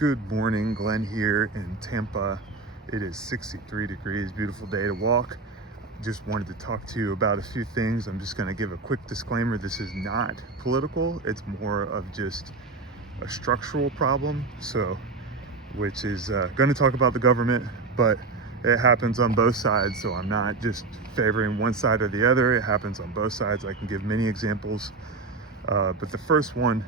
Good morning, Glenn here in Tampa. It is 63 degrees, beautiful day to walk. Just wanted to talk to you about a few things. I'm just gonna give a quick disclaimer. This is not political. It's more of just a structural problem. Which is gonna talk about the government, but it happens on both sides. So I'm not just favoring one side or the other. It happens on both sides. I can give many examples. But the first one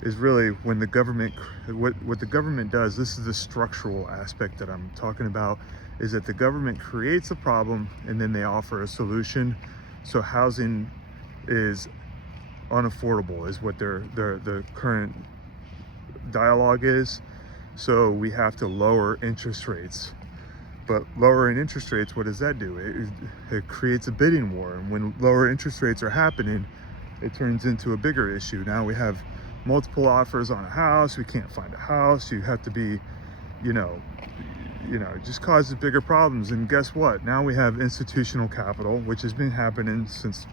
is really when the government, what the government does, this is the structural aspect that I'm talking about, is that the government creates a problem and then they offer a solution. So housing is unaffordable is what the current dialogue is. So we have to lower interest rates. But lowering interest rates, what does that do? It creates a bidding war. And when lower interest rates are happening, it turns into a bigger issue. Now we have multiple offers on a house. We can't find a house. You have to be, it just causes bigger problems. And guess what? Now we have institutional capital, which has been happening since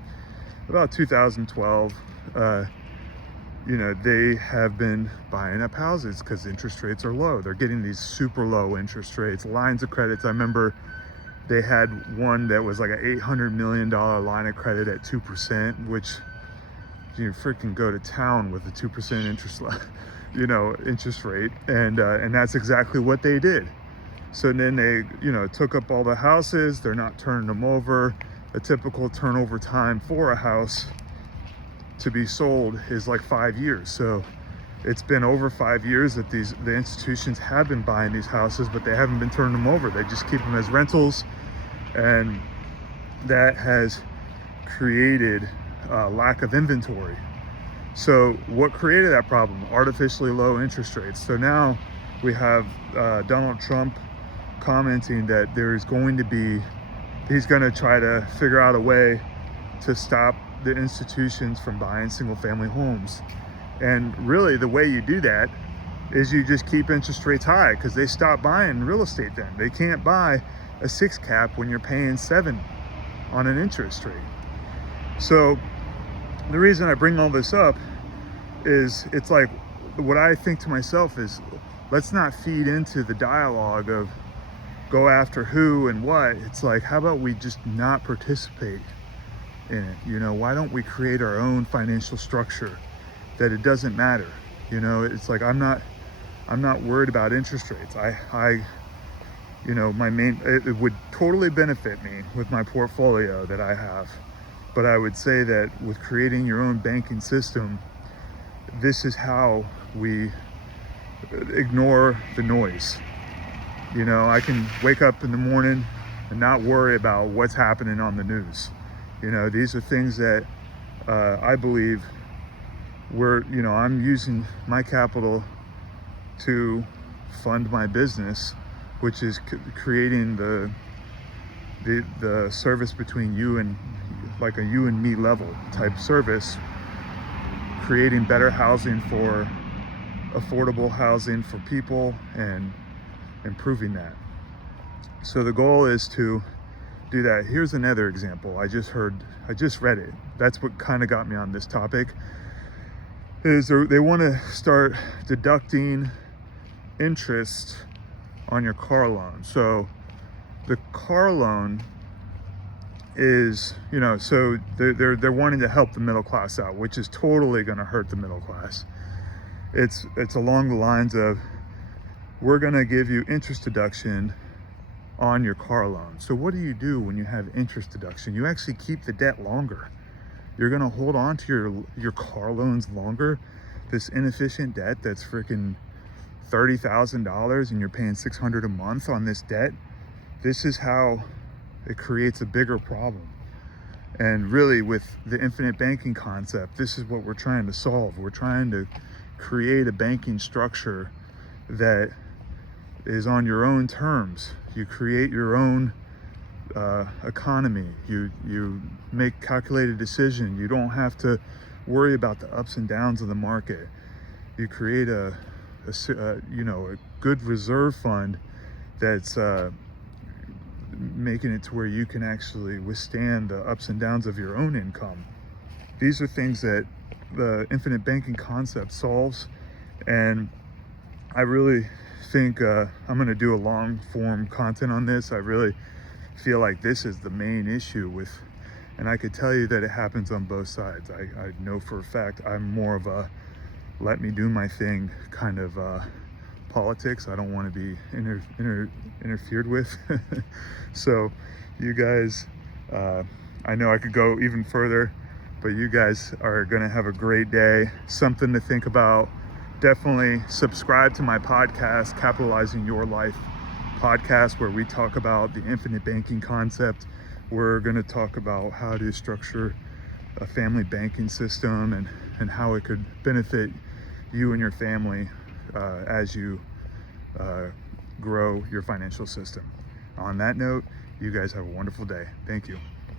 about 2012. They have been buying up houses because interest rates are low. They're getting these super low interest rates, lines of credits. I remember they had one that was like an $800 million line of credit at 2%, which you freaking go to town with a 2% interest rate, and that's exactly what they did. So then they, took up all the houses. They're not turning them over. A typical turnover time for a house to be sold is like 5 years. So it's been over 5 years that the institutions have been buying these houses, but they haven't been turning them over. They just keep them as rentals, and that has created lack of inventory. So what created that problem? Artificially low interest rates. So now we have Donald Trump commenting that he's going to try to figure out a way to stop the institutions from buying single family homes. And really the way you do that is you just keep interest rates high, because they stop buying real estate then. They can't buy a 6 cap when you're paying 7 on an interest rate. So the reason I bring all this up is it's like, what I think to myself is, let's not feed into the dialogue of go after who and what. It's like, how about we just not participate in it? Why don't we create our own financial structure that it doesn't matter? It's like, I'm not worried about interest rates. It would totally benefit me with my portfolio that I have. But I would say that with creating your own banking system, this is how we ignore the noise. I can wake up in the morning and not worry about what's happening on the news. These are things that I believe I'm using my capital to fund my business, which is creating the service between you and, like, a you and me level type service, creating better housing for affordable housing for people and improving that. So the goal is to do that. Here's another example. I just read it. That's what kind of got me on this topic, is they want to start deducting interest on your car loan. So the car loan is, so they're wanting to help the middle class out, which is totally going to hurt the middle class. It's along the lines of, we're going to give you interest deduction on your car loan. So what do you do when you have interest deduction? You actually keep the debt longer. You're going to hold on to your car loans longer. This inefficient debt that's freaking $30,000 and you're paying $600 a month on this debt. This is how it creates a bigger problem. And really, with the infinite banking concept, this is what we're trying to solve. We're trying to create a banking structure that is on your own terms. You create your own economy. You make calculated decisions. You don't have to worry about the ups and downs of the market. You create a good reserve fund that's making it to where you can actually withstand the ups and downs of your own income. These are things that the infinite banking concept solves, and I really think I'm going to do a long form content on this. I really feel like this is the main issue with, and I could tell you that it happens on both sides. I know for a fact I'm more of a let me do my thing kind of politics. I don't want to be interfered with. So you guys, I know I could go even further, but you guys are gonna have a great day. Something to think about. Definitely subscribe to my podcast, Capitalizing Your Life podcast, where we talk about the infinite banking concept. We're gonna talk about how to structure a family banking system and how it could benefit you and your family as you grow your financial system. On that note, you guys have a wonderful day. Thank you.